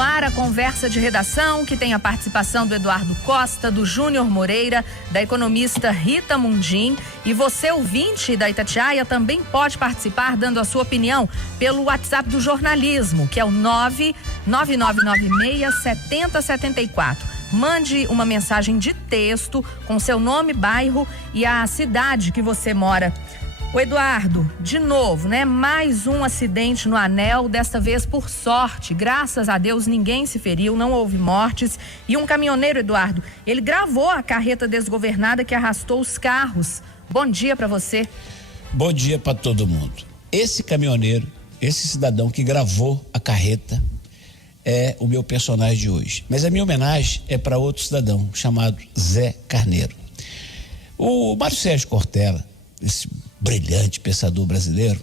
no ar a conversa de redação, que tem a participação do Eduardo Costa, do Júnior Moreira, da economista Rita Mundim. E você, ouvinte da Itatiaia, também pode participar dando a sua opinião pelo WhatsApp do jornalismo, que é o 999967074. Mande uma mensagem de texto com seu nome, bairro e a cidade que você mora. O Eduardo, de novo, né? Mais um acidente no Anel, desta vez por sorte. Graças a Deus ninguém se feriu, não houve mortes. E um caminhoneiro, Eduardo, ele gravou a carreta desgovernada que arrastou os carros. Bom dia para você. Bom dia para todo mundo. Esse caminhoneiro, esse cidadão que gravou a carreta é o meu personagem de hoje. Mas a minha homenagem é para outro cidadão chamado Zé Carneiro. O Mário Sérgio Cortella, esse brilhante pensador brasileiro,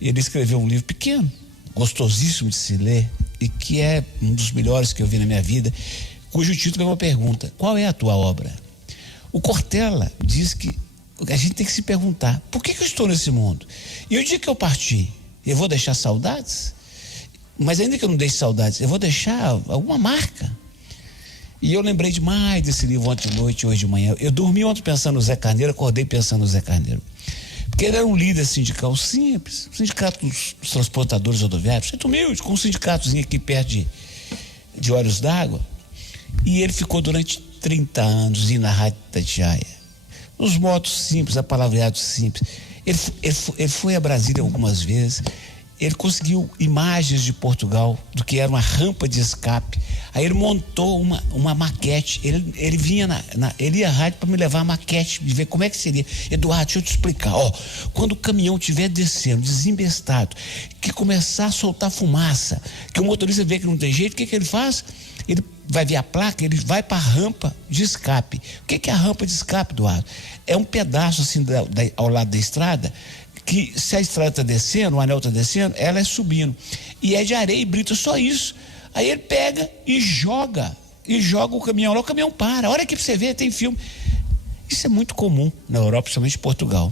ele escreveu um livro pequeno, gostosíssimo de se ler e que é um dos melhores que eu vi na minha vida, cujo título é uma pergunta: qual é a tua obra? O Cortella diz que a gente tem que se perguntar: por que eu estou nesse mundo? E o dia que eu partir, eu vou deixar saudades? Mas ainda que eu não deixe saudades, eu vou deixar alguma marca. E eu lembrei demais desse livro ontem à noite, hoje de manhã. Eu dormi ontem pensando no Zé Carneiro, acordei pensando no Zé Carneiro. Porque ele era um líder sindical simples, sindicato dos transportadores rodoviários, muito humilde, com um sindicatozinho aqui perto de Olhos d'Água. E ele ficou durante 30 anos indo na Rádio Itatiaia. Os motos simples, apalavreados simples. Ele foi a Brasília algumas vezes. Ele conseguiu imagens de Portugal, do que era uma rampa de escape. Aí ele montou uma maquete. Ele vinha ele ia à rádio para me levar a maquete, de ver como é que seria. Eduardo, deixa eu te explicar. Quando o caminhão estiver descendo, desembestado, que começar a soltar fumaça, que o motorista vê que não tem jeito, o que ele faz? Ele vai ver a placa, ele vai para a rampa de escape. O que é a rampa de escape, Eduardo? É um pedaço assim ao lado da estrada, que se a estrada está descendo, o anel está descendo, ela é subindo. E é de areia e brita, só isso. Aí ele pega e joga o caminhão lá, o caminhão para. Olha aqui para você ver, tem filme. Isso é muito comum na Europa, principalmente em Portugal.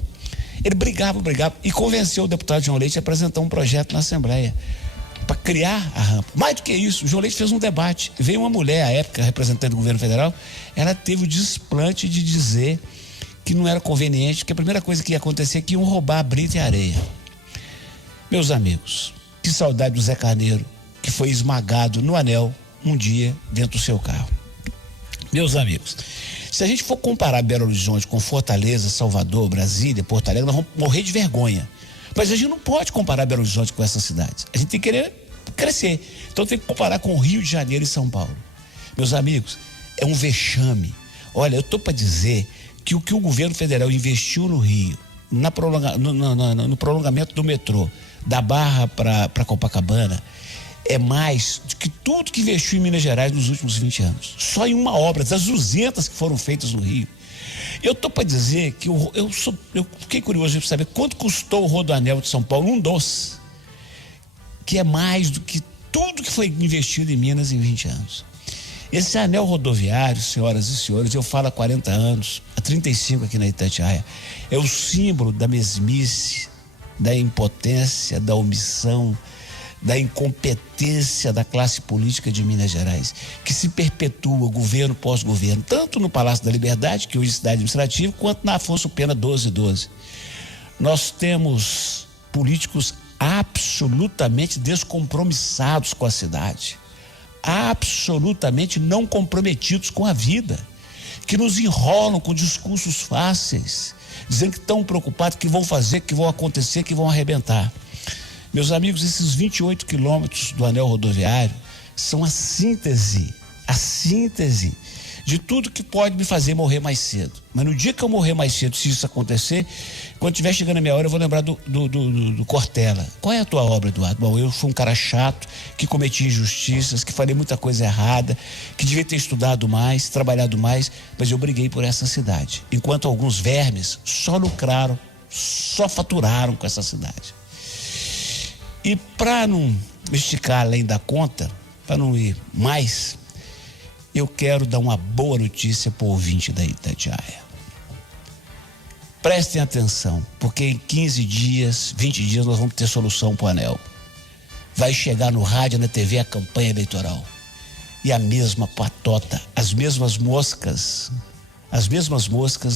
Ele brigava e convenceu o deputado João Leite a apresentar um projeto na Assembleia para criar a rampa. Mais do que isso, o João Leite fez um debate. Veio uma mulher, à época, representante do governo federal, ela teve o desplante de dizer que não era conveniente, que a primeira coisa que ia acontecer é que iam roubar a brita e a areia. Meus amigos, que saudade do Zé Carneiro, que foi esmagado no Anel um dia dentro do seu carro. Meus amigos, se a gente for comparar Belo Horizonte com Fortaleza, Salvador, Brasília, Porto Alegre, nós vamos morrer de vergonha. Mas a gente não pode comparar Belo Horizonte com essas cidades. A gente tem que querer crescer. Então tem que comparar com Rio de Janeiro e São Paulo. Meus amigos, é um vexame. Olha, eu estou para dizer que o que o governo federal investiu no Rio, no prolongamento do metrô, da Barra para Copacabana, é mais do que tudo que investiu em Minas Gerais nos últimos 20 anos. Só em uma obra, das 200 que foram feitas no Rio. Eu estou para dizer que eu fiquei curioso para saber quanto custou o Rodoanel de São Paulo, um doce, que é mais do que tudo que foi investido em Minas em 20 anos. Esse anel rodoviário, senhoras e senhores, eu falo há 40 anos, há 35 aqui na Itatiaia, é o símbolo da mesmice, da impotência, da omissão, da incompetência da classe política de Minas Gerais, que se perpetua governo pós-governo, tanto no Palácio da Liberdade, que hoje é cidade administrativa, quanto na Afonso Pena 1212. Nós temos políticos absolutamente descompromissados com a cidade, absolutamente não comprometidos com a vida, que nos enrolam com discursos fáceis, dizendo que estão preocupados, que vão fazer, que vão acontecer, que vão arrebentar. Meus amigos, esses 28 quilômetros do anel rodoviário são a síntese de tudo que pode me fazer morrer mais cedo. Mas no dia que eu morrer mais cedo, se isso acontecer, quando estiver chegando a minha hora, eu vou lembrar do Cortella. Qual é a tua obra, Eduardo? Bom, eu fui um cara chato, que cometi injustiças, que falei muita coisa errada, que devia ter estudado mais, trabalhado mais, mas eu briguei por essa cidade. Enquanto alguns vermes só lucraram, só faturaram com essa cidade. E para não esticar além da conta, para não ir mais, eu quero dar uma boa notícia para o ouvinte da Itatiaia. Prestem atenção, porque em 15 dias, 20 dias nós vamos ter solução para o anel. vai chegar no rádio, na TV, a campanha eleitoral. E a mesma patota, as mesmas moscas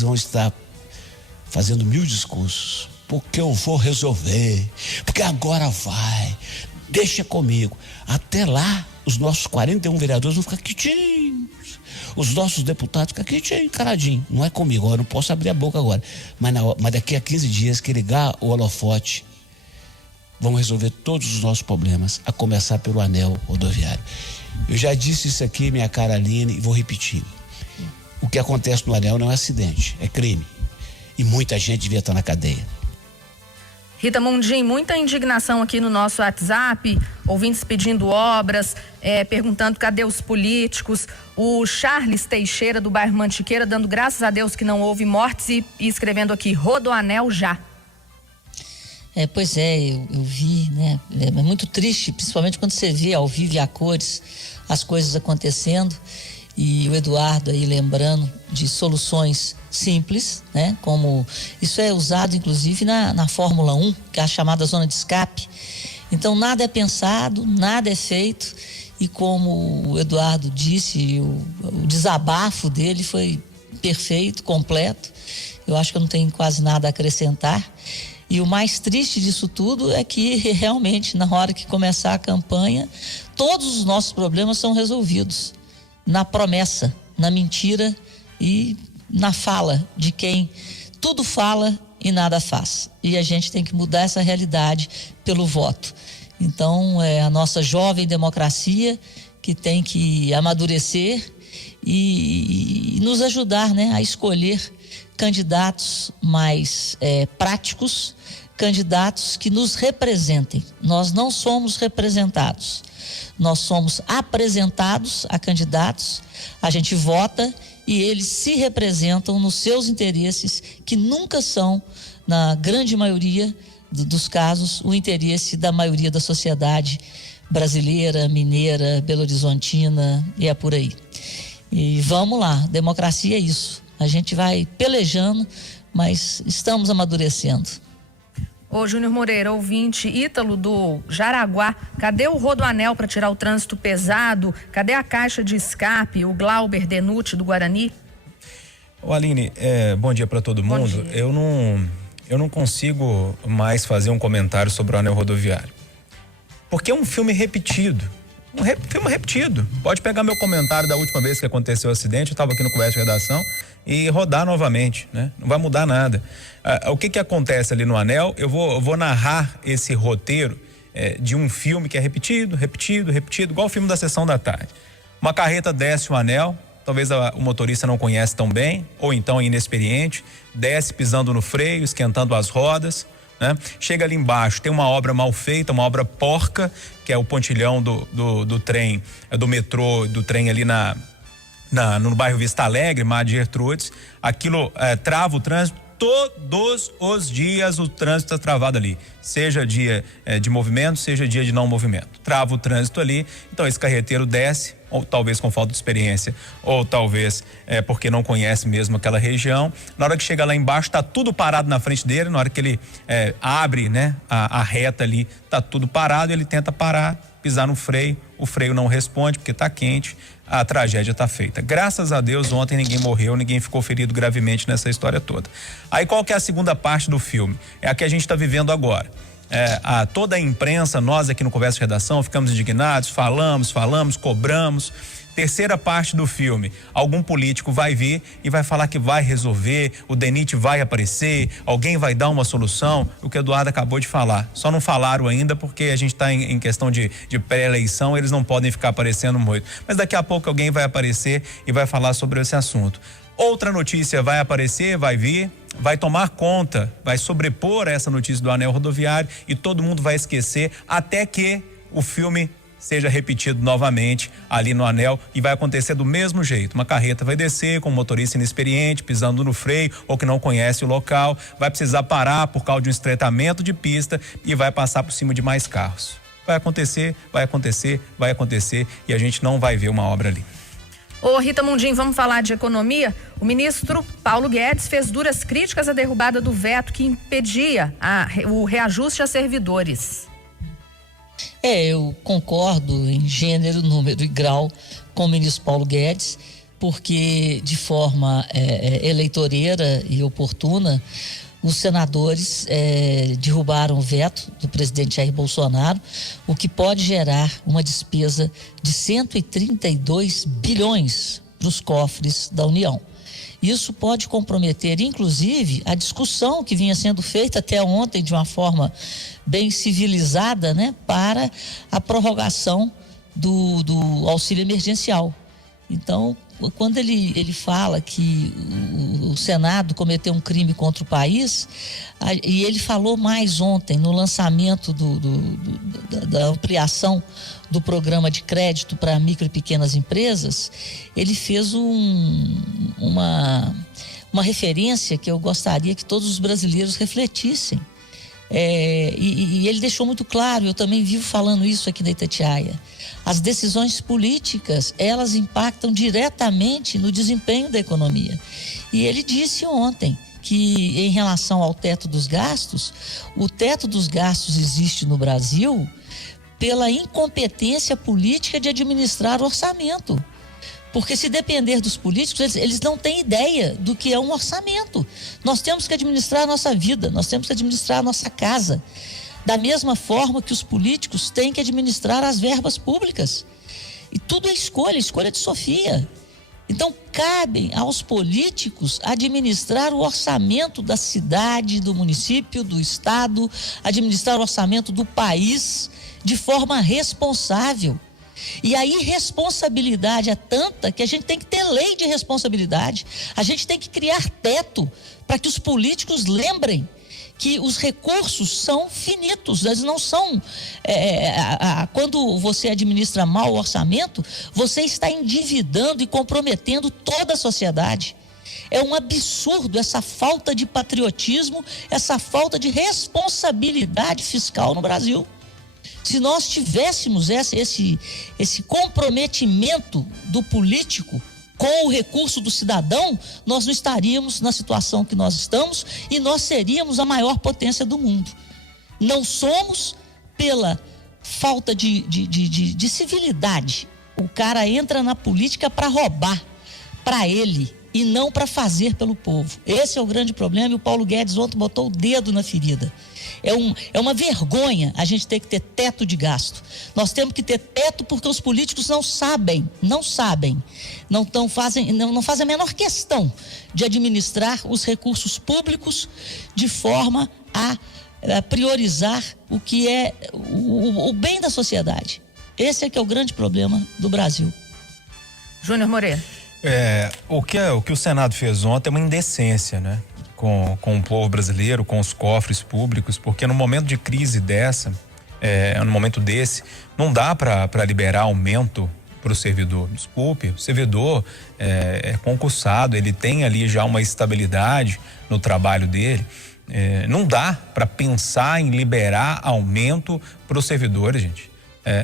vão estar fazendo 1000 discursos. Porque eu vou resolver, porque agora vai, deixa comigo. Até lá, os nossos 41 vereadores vão ficar quietinhos. Os nossos deputados ficam quietinhos, caradinho. Não é comigo, eu não posso abrir a boca agora. Mas daqui a 15 dias que ligar o holofote, vão resolver todos os nossos problemas, a começar pelo anel rodoviário. Eu já disse isso aqui, minha cara Aline, e vou repetir. O que acontece no anel não é acidente, é crime. E muita gente devia estar na cadeia. Rita Mundim, muita indignação aqui no nosso WhatsApp, ouvintes pedindo obras, perguntando cadê os políticos. O Charles Teixeira, do bairro Mantiqueira, dando graças a Deus que não houve mortes e escrevendo aqui, Rodoanel já. Pois é, eu vi, né? É muito triste, principalmente quando você vê ao vivo e a cores as coisas acontecendo. E o Eduardo aí lembrando de soluções simples, né? Como isso é usado inclusive na Fórmula 1, que é a chamada zona de escape. Então nada é pensado, nada é feito, e como o Eduardo disse, o desabafo dele foi perfeito, completo. Eu acho que eu não tenho quase nada a acrescentar. E o mais triste disso tudo é que realmente na hora que começar a campanha, todos os nossos problemas são resolvidos na promessa, na mentira e na fala de quem tudo fala e nada faz. E a gente tem que mudar essa realidade pelo voto. Então, é a nossa jovem democracia que tem que amadurecer e nos ajudar, né, a escolher candidatos mais práticos, candidatos que nos representem. Nós não somos representados. Nós somos apresentados a candidatos, a gente vota e eles se representam nos seus interesses, que nunca são, na grande maioria dos casos, o interesse da maioria da sociedade brasileira, mineira, belo-horizontina e é por aí. E vamos lá, democracia é isso. A gente vai pelejando, mas estamos amadurecendo. Ô Júnior Moreira, ouvinte, Ítalo do Jaraguá, cadê o Rodoanel para tirar o trânsito pesado? Cadê a caixa de escape? O Glauber Denucci do Guarani? Ô Aline, bom dia para todo mundo. Eu não consigo mais fazer um comentário sobre o anel rodoviário, porque é um filme repetido. Filme repetido. Pode pegar meu comentário da última vez que aconteceu o acidente, eu estava aqui no Conversa de Redação, e rodar novamente, né? Não vai mudar nada. O que acontece ali no anel? Eu vou narrar esse roteiro de um filme que é repetido, igual o filme da Sessão da Tarde. Uma carreta desce o anel, talvez o motorista não conhece tão bem, ou então é inexperiente, desce pisando no freio, esquentando as rodas, né? Chega ali embaixo, tem uma obra mal feita, uma obra porca, que é o pontilhão do trem, do metrô, do trem ali no bairro Vista Alegre, Mar de Gertrudes. Aquilo trava o trânsito. Todos os dias o trânsito está travado ali, seja dia de movimento, seja dia de não movimento, trava o trânsito ali. Então esse carreteiro desce, ou talvez com falta de experiência, ou talvez porque não conhece mesmo aquela região. Na hora que chega lá embaixo, está tudo parado na frente dele. Na hora que ele abre, né, a reta ali, está tudo parado. Ele tenta parar, pisar no freio, o freio não responde porque está quente. A tragédia está feita. Graças a Deus, ontem ninguém morreu, ninguém ficou ferido gravemente nessa história toda. Aí qual que é a segunda parte do filme? É a que a gente está vivendo agora. Toda a imprensa, nós aqui no Conversa de Redação, ficamos indignados, falamos, cobramos. Terceira parte do filme, algum político vai vir e vai falar que vai resolver, o DENIT vai aparecer, alguém vai dar uma solução, o que o Eduardo acabou de falar. Só não falaram ainda porque a gente está em questão de pré-eleição, eles não podem ficar aparecendo muito. Mas daqui a pouco alguém vai aparecer e vai falar sobre esse assunto. Outra notícia vai aparecer, vai vir, vai tomar conta, vai sobrepor essa notícia do anel rodoviário e todo mundo vai esquecer até que o filme seja repetido novamente ali no anel, e vai acontecer do mesmo jeito. Uma carreta vai descer com um motorista inexperiente, pisando no freio ou que não conhece o local, vai precisar parar por causa de um estreitamento de pista e vai passar por cima de mais carros. Vai acontecer e a gente não vai ver uma obra ali. Ô Rita Mundim, vamos falar de economia? O ministro Paulo Guedes fez duras críticas à derrubada do veto que impedia o reajuste a servidores. Eu concordo em gênero, número e grau com o ministro Paulo Guedes, porque de forma eleitoreira e oportuna, os senadores derrubaram o veto do presidente Jair Bolsonaro, o que pode gerar uma despesa de 132 bilhões para os cofres da União. Isso pode comprometer, inclusive, a discussão que vinha sendo feita até ontem de uma forma bem civilizada, né, para a prorrogação do auxílio emergencial. Então, quando ele fala que o Senado cometeu um crime contra o país, e ele falou mais ontem no lançamento da ampliação do programa de crédito para micro e pequenas empresas, ele fez uma referência que eu gostaria que todos os brasileiros refletissem. E ele deixou muito claro, eu também vivo falando isso aqui da Itatiaia, as decisões políticas, elas impactam diretamente no desempenho da economia. E ele disse ontem que, em relação ao teto dos gastos, o teto dos gastos existe no Brasil pela incompetência política de administrar o orçamento. Porque se depender dos políticos, eles não têm ideia do que é um orçamento. Nós temos que administrar a nossa vida, nós temos que administrar a nossa casa. Da mesma forma que os políticos têm que administrar as verbas públicas. E tudo é escolha de Sofia. Então, cabe aos políticos administrar o orçamento da cidade, do município, do estado, administrar o orçamento do país de forma responsável. E a irresponsabilidade é tanta que a gente tem que ter lei de responsabilidade. A gente tem que criar teto para que os políticos lembrem que os recursos são finitos, eles não são... quando você administra mal o orçamento, você está endividando e comprometendo toda a sociedade. É um absurdo essa falta de patriotismo, essa falta de responsabilidade fiscal no Brasil. Se nós tivéssemos esse comprometimento do político com o recurso do cidadão, nós não estaríamos na situação que nós estamos e nós seríamos a maior potência do mundo. Não somos pela falta de civilidade. O cara entra na política para roubar para ele e não para fazer pelo povo. Esse é o grande problema e o Paulo Guedes ontem botou o dedo na ferida. É uma vergonha a gente ter que ter teto de gasto. Nós temos que ter teto porque os políticos não fazem a menor questão de administrar os recursos públicos de forma a priorizar o que é o bem da sociedade. Esse é que é o grande problema do Brasil. Júnior Moreira. O que o Senado fez ontem é uma indecência, né? Com o povo brasileiro, com os cofres públicos, porque no momento de crise dessa, no momento desse, não dá para liberar aumento para o servidor. Desculpe, o servidor é concursado, ele tem ali já uma estabilidade no trabalho dele. Não dá para pensar em liberar aumento para os servidores, gente.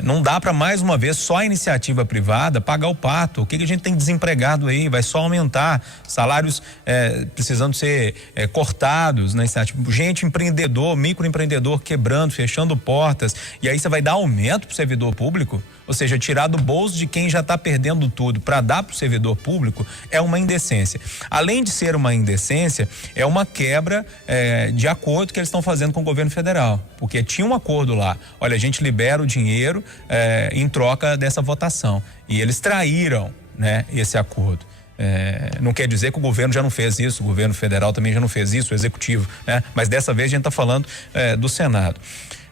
Não dá para, mais uma vez, só a iniciativa privada pagar o pato. O que a gente tem desempregado aí? Vai só aumentar. Salários precisando ser cortados na iniciativa. Gente, empreendedor, microempreendedor quebrando, fechando portas. E aí você vai dar aumento para o servidor público? Ou seja, tirar do bolso de quem já está perdendo tudo para dar para o servidor público é uma indecência. Além de ser uma indecência, é uma quebra de acordo que eles estão fazendo com o governo federal. Porque tinha um acordo lá. Olha, a gente libera o dinheiro em troca dessa votação. E eles traíram, né, esse acordo. Não quer dizer que o governo já não fez isso, o governo federal também já não fez isso, o executivo, né? Mas dessa vez a gente está falando do Senado.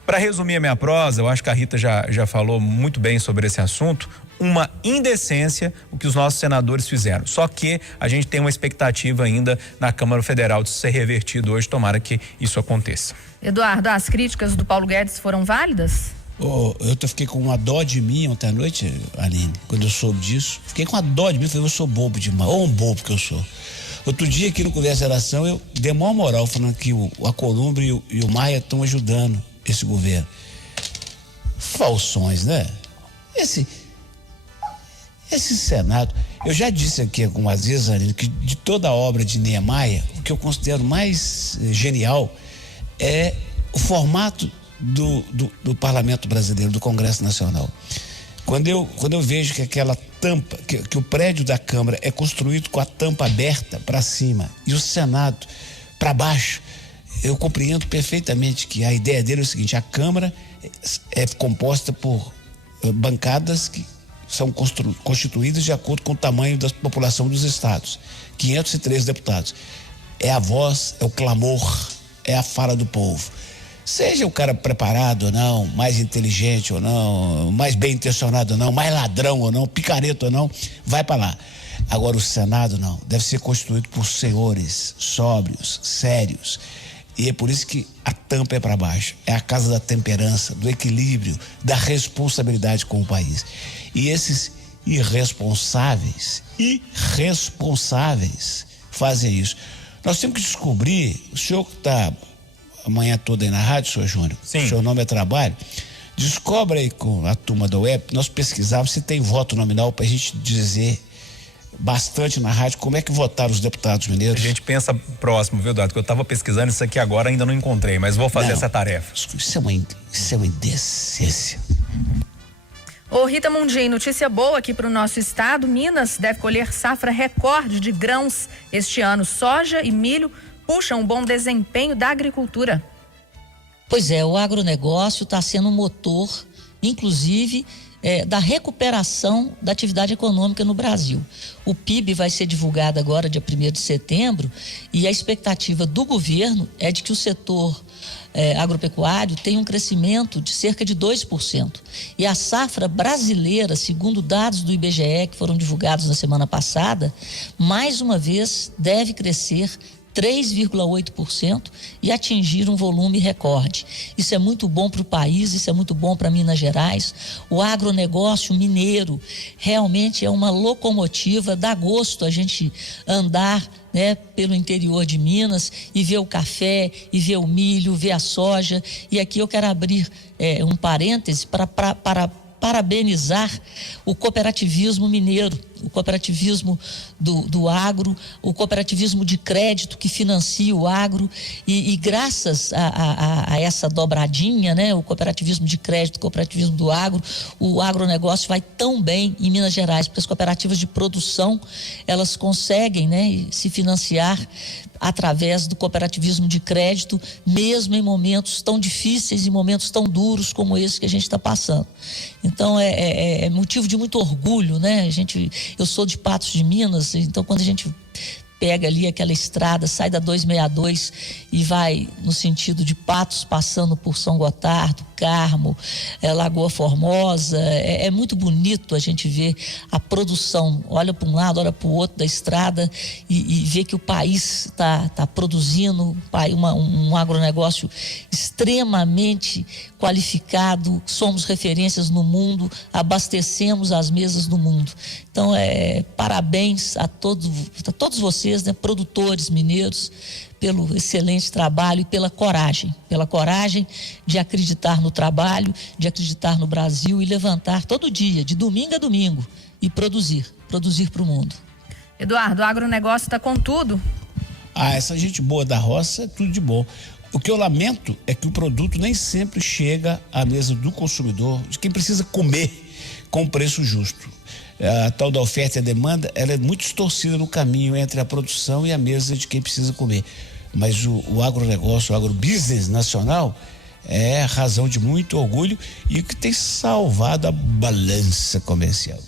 Para resumir a minha prosa, eu acho que a Rita já falou muito bem sobre esse assunto. Uma indecência o que os nossos senadores fizeram. Só que a gente tem uma expectativa ainda na Câmara Federal de ser revertido hoje. Tomara que isso aconteça. Eduardo, as críticas do Paulo Guedes foram válidas? Eu fiquei com uma dó de mim ontem à noite, Aline, quando eu soube disso. Fiquei com uma dó de mim, falei, eu sou bobo demais, ou um bobo que eu sou. Outro dia aqui no Conversa de Geração, eu dei maior moral falando que a Columbre e o Maia estão ajudando esse governo. Falsões, né? Esse Senado, eu já disse aqui algumas vezes, Aline, que de toda a obra de Niemeyer, o que eu considero mais genial é o formato do Parlamento Brasileiro, do Congresso Nacional. Quando eu vejo que aquela tampa, que o prédio da Câmara é construído com a tampa aberta para cima e o Senado para baixo, eu compreendo perfeitamente que a ideia dele é o seguinte: a Câmara é composta por bancadas que são constituídas de acordo com o tamanho da população dos estados, 503 deputados. É a voz, é o clamor, é a fala do povo. Seja o cara preparado ou não, mais inteligente ou não, mais bem intencionado ou não, mais ladrão ou não, picareta ou não, vai para lá. Agora o Senado não, deve ser constituído por senhores sóbrios, sérios. E é por isso que a tampa é para baixo. É a casa da temperança, do equilíbrio, da responsabilidade com o país. E esses irresponsáveis fazem isso. Nós temos que descobrir, o senhor que está amanhã toda aí na rádio, senhor Júnior, sim, o seu nome é trabalho, descobre aí com a turma da web, nós pesquisamos se tem voto nominal para a gente dizer bastante na rádio como é que votaram os deputados mineiros. A gente pensa próximo, viu, Eduardo? Que eu estava pesquisando isso aqui agora, ainda não encontrei, mas vou fazer essa tarefa. Isso é uma indecência. Ô Rita Mundim, notícia boa aqui para o nosso estado. Minas deve colher safra recorde de grãos este ano. Soja e milho puxam um bom desempenho da agricultura. Pois é, o agronegócio está sendo um motor, inclusive, da recuperação da atividade econômica no Brasil. O PIB vai ser divulgado agora, dia 1º de setembro, e a expectativa do governo é de que o setor agropecuário tenha um crescimento de cerca de 2%. E a safra brasileira, segundo dados do IBGE, que foram divulgados na semana passada, mais uma vez deve crescer 3,8% e atingir um volume recorde. Isso é muito bom para o país, isso é muito bom para Minas Gerais. O agronegócio mineiro realmente é uma locomotiva, dá gosto a gente andar, né, pelo interior de Minas e ver o café, e ver o milho, ver a soja. E aqui eu quero abrir um parêntese para parabenizar o cooperativismo mineiro, o cooperativismo do agro, o cooperativismo de crédito que financia o agro e graças a essa dobradinha, né, o cooperativismo de crédito, o cooperativismo do agro, o agronegócio vai tão bem em Minas Gerais, porque as cooperativas de produção, elas conseguem, né, se financiar através do cooperativismo de crédito, mesmo em momentos tão difíceis e momentos tão duros como esse que a gente está passando. Então é motivo de muito orgulho, né? Eu sou de Patos de Minas, então quando a gente pega ali aquela estrada, sai da 262 e vai no sentido de Patos, passando por São Gotardo, Carmo, Lagoa Formosa, é muito bonito a gente ver a produção, olha para um lado, olha para o outro da estrada e ver que o país está produzindo um agronegócio extremamente qualificado, somos referências no mundo, abastecemos as mesas do mundo. Então, parabéns a todos vocês, né, produtores mineiros, pelo excelente trabalho e pela coragem de acreditar no trabalho, de acreditar no Brasil e levantar todo dia, de domingo a domingo, e produzir para o mundo. Eduardo, o agronegócio está com tudo? Essa gente boa da roça é tudo de bom. O que eu lamento é que o produto nem sempre chega à mesa do consumidor, de quem precisa comer com preço justo. A tal da oferta e a demanda, ela é muito distorcida no caminho entre a produção e a mesa de quem precisa comer. Mas o agronegócio, o agrobusiness nacional é razão de muito orgulho e o que tem salvado a balança comercial.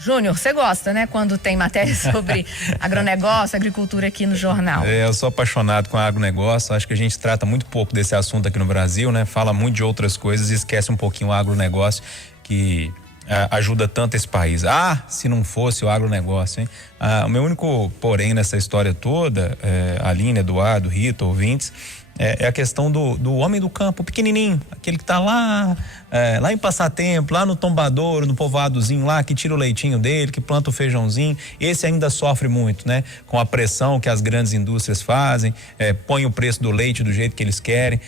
Júnior, você gosta, né? Quando tem matéria sobre agronegócio, agricultura aqui no jornal. Eu sou apaixonado com agronegócio, acho que a gente trata muito pouco desse assunto aqui no Brasil, né? Fala muito de outras coisas e esquece um pouquinho o agronegócio, que ajuda tanto esse país. Se não fosse o agronegócio, hein? O meu único porém nessa história toda, Aline, Eduardo, Rita, ouvintes, é a questão do homem do campo, pequenininho, aquele que tá lá em Passatempo, lá no tombadouro, no povoadozinho lá, que tira o leitinho dele, que planta o feijãozinho. Esse ainda sofre muito, né? Com a pressão que as grandes indústrias fazem, põe o preço do leite do jeito que eles querem.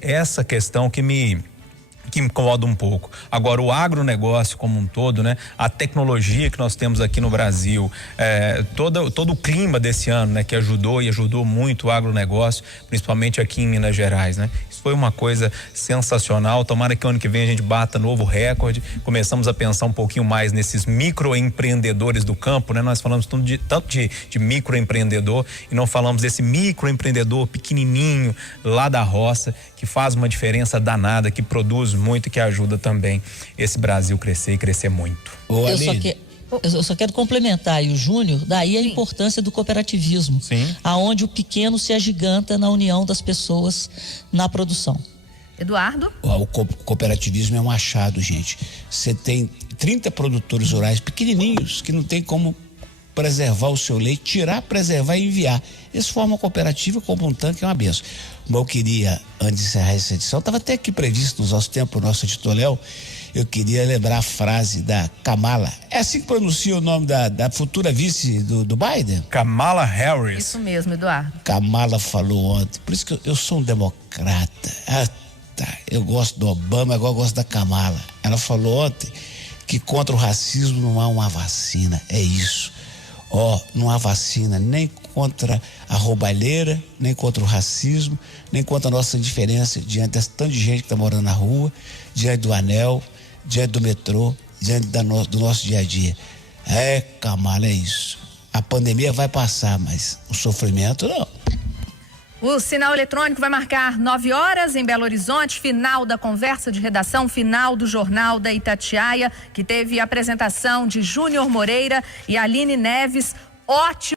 Essa questão que me que incomoda um pouco. Agora, o agronegócio como um todo, né? A tecnologia que nós temos aqui no Brasil, todo o clima desse ano, né? Que ajudou muito o agronegócio, principalmente aqui em Minas Gerais, né? Isso foi uma coisa sensacional. Tomara que o ano que vem a gente bata novo recorde. Começamos a pensar um pouquinho mais nesses microempreendedores do campo, né? Nós falamos tanto de microempreendedor e não falamos desse microempreendedor pequenininho lá da roça, que faz uma diferença danada, que produz muito e que ajuda também esse Brasil crescer e crescer muito. Eu só quero complementar aí o Júnior, daí a importância do cooperativismo, aonde o pequeno se agiganta na união das pessoas na produção. Eduardo? O cooperativismo é um achado, gente. Você tem 30 produtores rurais pequenininhos que não tem como preservar o seu leite, tirar, preservar e enviar. Eles formam uma cooperativa, compram um tanque, é uma benção. Mas eu queria, antes de encerrar essa edição, estava até aqui previsto nos nossos tempos, o nosso editor Léo, eu queria lembrar a frase da Kamala. É assim que pronuncia o nome da futura vice do Biden? Kamala Harris. Isso mesmo, Eduardo. Kamala falou ontem, por isso que eu sou um democrata. Eu gosto do Obama, agora eu gosto da Kamala. Ela falou ontem que contra o racismo não há uma vacina, é isso. Não há vacina nem contra a roubalheira, nem contra o racismo, nem contra a nossa indiferença diante desse tanto de gente que está morando na rua, diante do anel, diante do metrô, diante do nosso dia a dia. Kamala, é isso. A pandemia vai passar, mas o sofrimento não. O sinal eletrônico vai marcar 9 horas em Belo Horizonte, final da conversa de redação, final do Jornal da Itatiaia, que teve a apresentação de Júnior Moreira e Aline Neves. Ótimo.